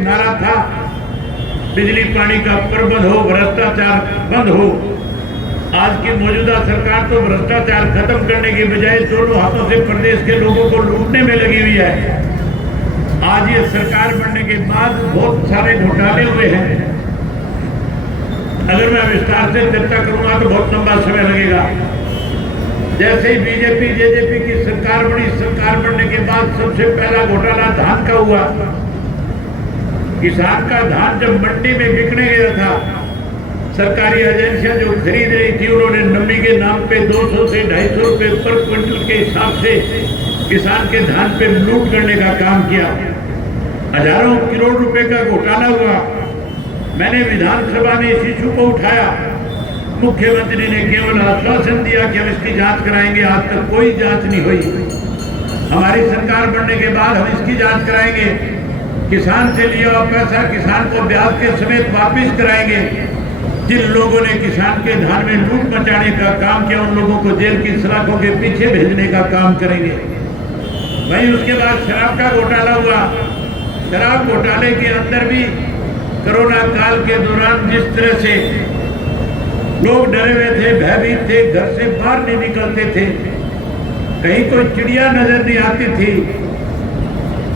नारा था, बिजली पानी का प्रबंध हो, भ्रष्टाचार बंद हो। आज की मौजूदा सरकार तो भ्रष्टाचार खत्म करने की बजाय दोनों हाथों से प्रदेश के लोगों को लूटने में लगी हुई है। आज ये सरकार बनने के बाद बहुत सारे घोटाले हुए हैं। अगर मैं विस्तार से चर्चा करूंगा तो बहुत लंबा समय लगेगा। जैसे ही बीजेपी जेजेपी की सरकार बनी, सरकार बनने के बाद सबसे पहला घोटाला धान का हुआ। किसान का धान जब मंडी में बिकने गया था, सरकारी एजेंसियां जो खरीद रही थी उन्होंने नमी के नाम पे 200 से 250 रुपए पर क्विंटल के हिसाब से किसान के धान पे लूट करने का काम किया। हजारों करोड़ रुपए का घोटाला हुआ। मैंने विधानसभा में इस इशू को उठाया। मुख्यमंत्री ने केवल आश्वासन दिया कि हम इसकी जांच कराएंगे। आज तक कोई जांच नहीं हुई। हमारी सरकार बनने के बाद हम इसकी जांच कराएंगे। किसान से लिया हुआ पैसा किसान को ब्याज के समेत वापस कराएंगे। जिन लोगों ने किसान के धान में लूट मचाने का काम किया, उन लोगों को जेल की सलाखों के पीछे भेजने का काम करेंगे। वहीं उसके बाद शराब का घोटाला हुआ। शराब घोटाले के अंदर भी कोरोना काल के दौरान जिस तरह से लोग डरे हुए थे, भयभीत थे, घर से बाहर नहीं निकलते थे, कहीं कोई चिड़िया नजर नहीं आती थी,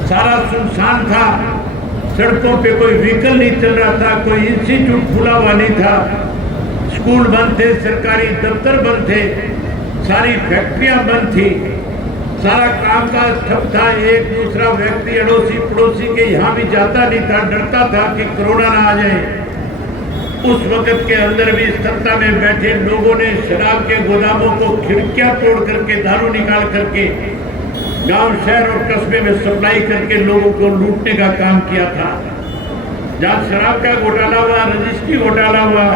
सारा सुनसान था, सड़कों पे कोई व्हीकल नहीं चल रहा था, कोई इंस्टीट्यूट खुला हुआ नहीं था, स्कूल बंद थे, सरकारी दफ्तर बंद थे, सारी फैक्ट्रियां बंद थी, सारा कामकाज ठप था। एक दूसरा व्यक्ति अड़ोसी पड़ोसी के यहाँ भी जाता नहीं था, डरता था कि कोरोना ना आ जाए। उस वक्त के अंदर भी सत्ता में बैठे लोगों ने शराब के गोदामों को खिड़कियां तोड़ करके, दारू निकाल करके गांव, शहर और कस्बे में सप्लाई करके लोगों को लूटने का काम किया था। जहां शराब का घोटाला हुआ, रजिस्ट्री घोटाला हुआ,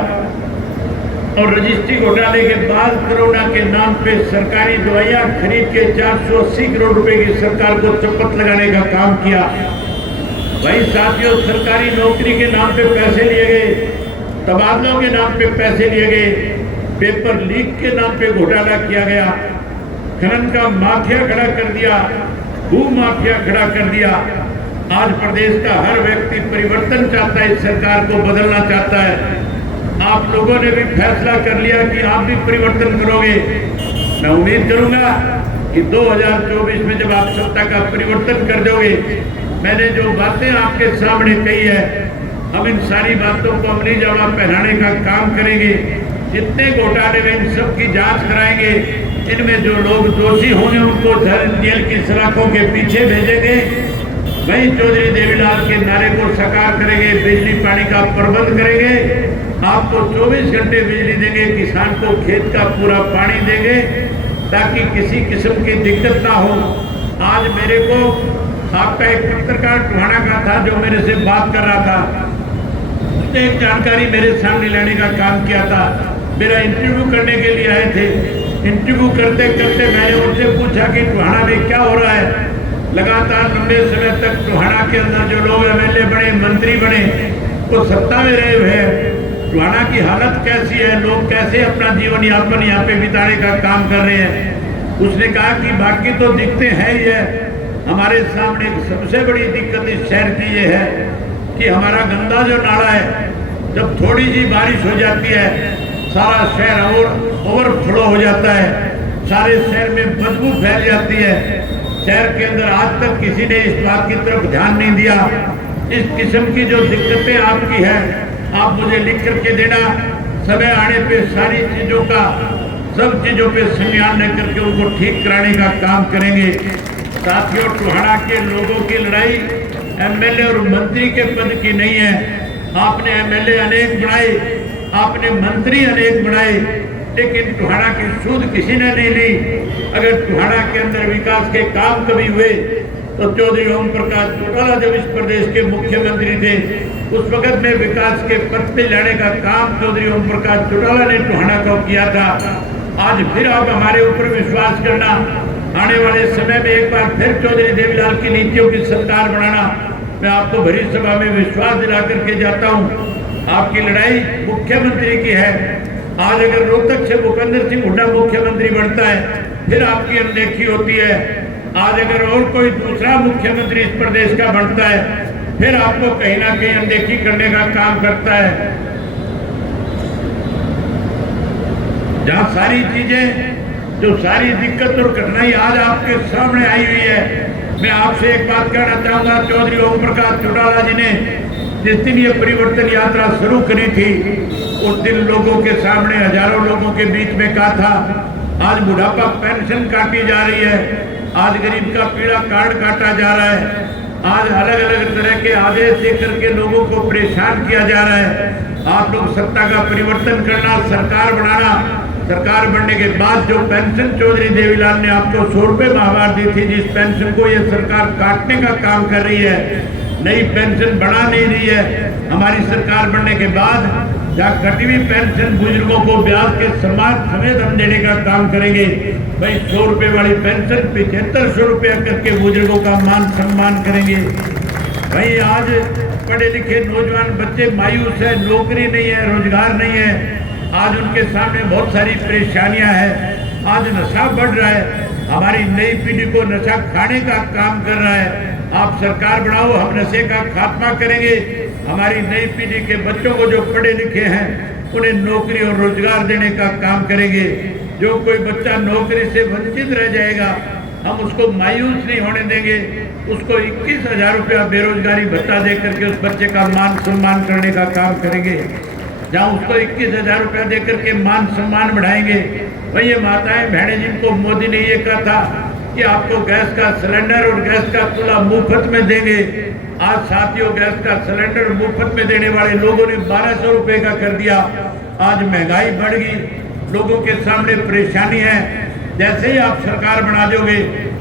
और रजिस्ट्री घोटाले के बाद कोरोना के नाम पे सरकारी दवाइयां खरीद के 480 करोड़ रुपए की सरकार को चप्पट लगाने का काम किया। वही साथियों, सरकारी नौकरी के नाम पे पैसे लिए गए, तबादलों के नाम पे पैसे लिए गए, पेपर लीक के नाम पे घोटाला किया गया, खनन का माफिया खड़ा कर दिया, भू माफिया खड़ा कर दिया। आज प्रदेश का हर व्यक्ति परिवर्तन चाहता है, इस सरकार को बदलना चाहता है। आप लोगों ने भी फैसला कर लिया कि आप भी परिवर्तन करोगे। मैं उम्मीद करूंगा कि 2024 में जब आप सत्ता का परिवर्तन कर दोगे, मैंने जो बातें आपके सामने कही है, हम इन सारी बातों को अमली जामा पहनाने का काम करेंगे। जितने घोटाले में इन सब की जांच कराएंगे। इनमें जो लोग दोषी होंगे उनको जेल की सलाखों के पीछे भेजेंगे। वहीं चौधरी देवीलाल के नारे को साकार करेंगे, बिजली पानी का प्रबंध करेंगे, आपको 24 घंटे बिजली देंगे, किसान को खेत का पूरा पानी देंगे ताकि किसी किस्म की दिक्कत ना हो। आज मेरे को आपका एक पत्रकार टोहाना का था जो मेरे से बात कर रहा था, उसने एक जानकारी मेरे सामने लाने का काम किया था। मेरा इंटरव्यू करने के लिए आए थे। इंटरव्यू करते करते मैंने उनसे पूछा कि टोहाना में क्या हो रहा है। लगातार लंबे समय तक टोहाना के अंदर जो लोग एमएलए बने, मंत्री बने, वो सत्ता में रहे हुए हैं, टोहाना की हालत कैसी है, लोग कैसे अपना जीवन यापन यहाँ पे बिताने का काम कर रहे हैं। उसने कहा कि बाकी तो दिक्कतें हैं ही है, हमारे सामने सबसे बड़ी दिक्कत इस शहर की ये है कि हमारा गंदा जो नाला है, जब थोड़ी सी बारिश हो जाती है सारा शहर ओवरफ्लो हो जाता है, सारे शहर में बदबू फैल जाती है। शहर के अंदर आज तक किसी ने इस बात की तरफ ध्यान नहीं दिया। इस किस्म की जो दिक्कतें आपकी हैं, आप मुझे लिख करके देना। समय आने पे सारी चीजों का, सब चीजों पे संज्ञान लेकर के उनको ठीक कराने का काम करेंगे। साथियों, टोहाना के लोगों की लड़ाई एमएलए और मंत्री के पद की नहीं है। आपने एमएलए अनेक बनाए, आपने मंत्री अनेक बनाए, लेकिन टोहाना की सूद किसी ने नहीं ली। अगर टोहाना के अंदर विकास के काम कभी हुए तो चौधरी ओम प्रकाश चौटाला जब इस प्रदेश के मुख्यमंत्री थे, उस वक्त में विकास के पद पे लाने का काम चौधरी ओम प्रकाश चौटाला ने टोहाना को किया था। आज फिर आप हमारे ऊपर विश्वास करना, आने वाले समय में एक बार फिर चौधरी देवीलाल की नीतियों की सरकार बनाना। मैं आपको भरी सभा में विश्वास दिला करके जाता हूँ, आपकी लड़ाई मुख्यमंत्री की है। आज अगर रोहतक से भूपेंद्र सिंह हुड्डा मुख्यमंत्री बनता है, फिर आपकी अनदेखी होती है। आज अगर और कोई दूसरा मुख्यमंत्री इस प्रदेश का बनता है, फिर आपको कहीं ना कहीं अनदेखी करने का काम करता है। जहां सारी चीजें, जो सारी दिक्कत और कठिनाई आज आपके सामने आई हुई है, मैं आपसे एक बात कहना चाहूंगा। चौधरी ओम प्रकाश चौटाला जी ने जिस दिन ये परिवर्तन यात्रा शुरू करी थी, उस दिन लोगों के सामने, हजारों लोगों के बीच में कहा था, आज बुढ़ापा पेंशन काटी जा रही है, आज गरीब का पीड़ा कार्ड काटा जा रहा है, आज अलग अलग तरह के आदेश देकर के लोगों को परेशान किया जा रहा है। आप लोग सत्ता का परिवर्तन करना, सरकार बनाना, सरकार बनने के बाद जो पेंशन चौधरी देवीलाल ने आपको 100 रुपये माहवार दी थी, जिस पेंशन को ये सरकार काटने का काम कर रही है, नई पेंशन बढ़ा नहीं रही है। हमारी सरकार बनने के बाद जहाँ कटी हुई पेंशन बुजुर्गों को ब्याज के समान समेत हम देने का काम करेंगे। भाई 100 रुपये वाली पेंशन 7500 रुपया करके बुजुर्गों का मान सम्मान करेंगे। भाई आज पढ़े लिखे नौजवान बच्चे मायूस है, नौकरी नहीं है, रोजगार नहीं है, आज उनके सामने बहुत सारी परेशानियां हैं। आज नशा बढ़ रहा है, हमारी नई पीढ़ी को नशा खाने का काम कर रहा है। आप सरकार बनाओ, हम नशे का खात्मा करेंगे। हमारी नई पीढ़ी के बच्चों को जो पढ़े लिखे हैं उन्हें नौकरी और रोजगार देने का काम करेंगे। जो कोई बच्चा नौकरी से वंचित रह जाएगा, हम उसको मायूस नहीं होने देंगे। उसको 21,000 रुपया बेरोजगारी भत्ता दे करके उस बच्चे का मान सम्मान करने का काम करेंगे। जहाँ उसको 21,000 रुपया दे करके मान सम्मान बढ़ाएंगे। वही ये माताएं बहनें जिनको मोदी ने ये कहा था कि आपको गैस का सिलेंडर और गैस का चूल्हा मुफ्त में देंगे, आज साथियों गैस का सिलेंडर मुफ्त में देने वाले लोगों ने 1200 रुपये का कर दिया। आज महंगाई बढ़ गई, लोगों के सामने परेशानी है। जैसे ही आप सरकार बना दोगे,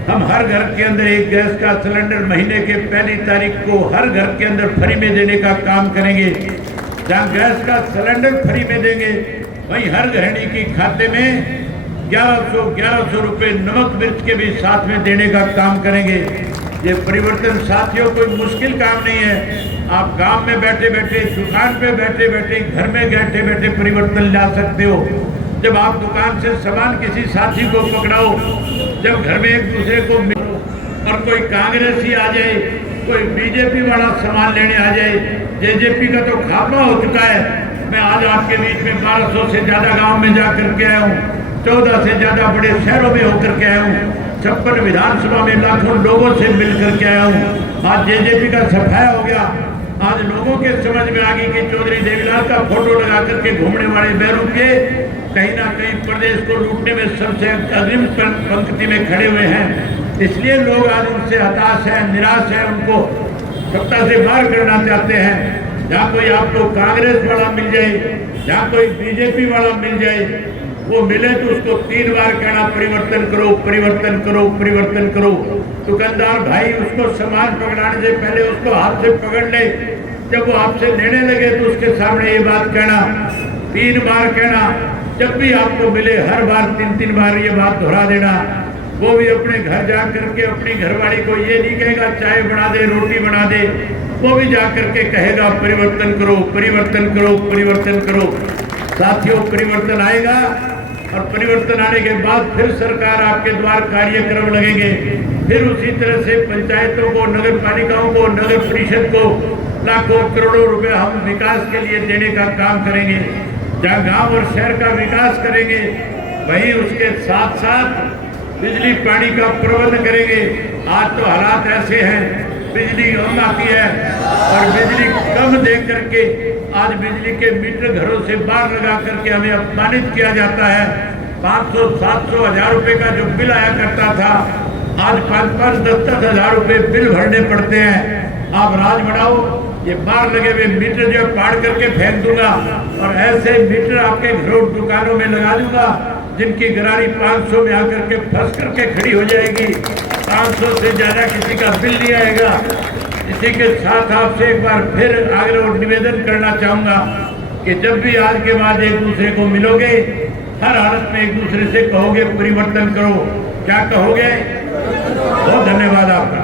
हम हर घर के अंदर एक गैस का सिलेंडर महीने के 1 तारीख को हर घर के अंदर फ्री में देने का काम करेंगे। जहाँ गैस का सिलेंडर फ्री में देंगे, वहीं हर गृहिणी की खाते में 1100 रुपये नमक मिर्च के भी साथ में देने का काम करेंगे। ये परिवर्तन साथियों कोई मुश्किल काम नहीं है। आप गांव में बैठे बैठे, दुकान पे बैठे बैठे, घर में बैठे बैठे परिवर्तन ला सकते हो। जब आप दुकान से सामान किसी साथी को पकड़ाओ, जब घर में एक दूसरे को मिलो और कोई कांग्रेसी आ जाए, कोई बीजेपी वाला सामान लेने आ जाए, जेजेपी का तो खात्मा हो चुका है। मैं आज आपके बीच में 1200 से ज्यादा गाँव में जा करके आया हूँ, 14 से ज्यादा बड़े शहरों में होकर के आया हूँ, 56 विधानसभा में लाखों लोगों से मिल करके आया हूँ। आज जेजेपी का सफाया हो गया। आज लोगों के समझ में आ गई कि चौधरी देवीलाल का फोटो लगा करके घूमने वाले बैरूपिये कहीं ना कहीं प्रदेश को लूटने में सबसे अग्रिम पंक्ति में खड़े हुए हैं। इसलिए लोग आज उनसे हताश है, निराश है, उनको सत्ता से बाहर करना चाहते हैं। जहाँ कोई आपको कांग्रेस वाला मिल जाए, जहाँ कोई बीजेपी वाला मिल जाए, वो मिले तो उसको 3 बार कहना परिवर्तन करो, परिवर्तन करो, परिवर्तन करो। दुकानदार भाई उसको सामान पकड़ाने से पहले उसको हाथ से पकड़ ले। जब वो आपसे लेने लगे तो उसके सामने ये बात कहना, 3 बार कहना। जब भी आपको मिले हर बार 3-3 बार ये बात दोहरा देना। वो भी अपने घर जा करके अपनी घरवाली को ये नहीं कहेगा चाय बना दे, रोटी बना दे, वो भी जा करके कहेगा परिवर्तन करो, परिवर्तन करो, परिवर्तन करो। साथियों परिवर्तन आएगा और परिवर्तन आने के बाद फिर सरकार आपके द्वार कार्यक्रम लगेंगे। फिर उसी तरह से पंचायतों को, नगर पालिकाओं को, नगर परिषद को लाखों करोड़ों रुपए हम विकास के लिए देने का काम करेंगे। जहाँ गांव और शहर का विकास करेंगे, वहीं उसके साथ साथ बिजली पानी का प्रबंध करेंगे। आज तो हालात ऐसे हैं, बिजली कम आती है और बिजली कम दे करके आज बिजली के मीटर घरों से बाहर लगा करके हमें अपमानित किया जाता है। 500, 700, 1000 रुपये का जो बिल आया करता था, आज 5-5, 10-10 हजार रुपये बिल भरने पड़ते हैं। आप राज बढ़ाओ, ये बाहर लगे हुए मीटर जो पाड़ करके फेंक दूंगा और ऐसे मीटर आपके घरों दुकानों में लगा दूंगा जिनकी गरारी 500 में आकर के फंस करके खड़ी हो जाएगी। 500 से ज्यादा किसी का बिल नहीं आएगा। इसी के साथ आपसे एक बार फिर आग्रह और निवेदन करना चाहूंगा कि जब भी आज के बाद एक दूसरे को मिलोगे, हर हालत में एक दूसरे से कहोगे परिवर्तन करो। क्या कहोगे? बहुत धन्यवाद आपका।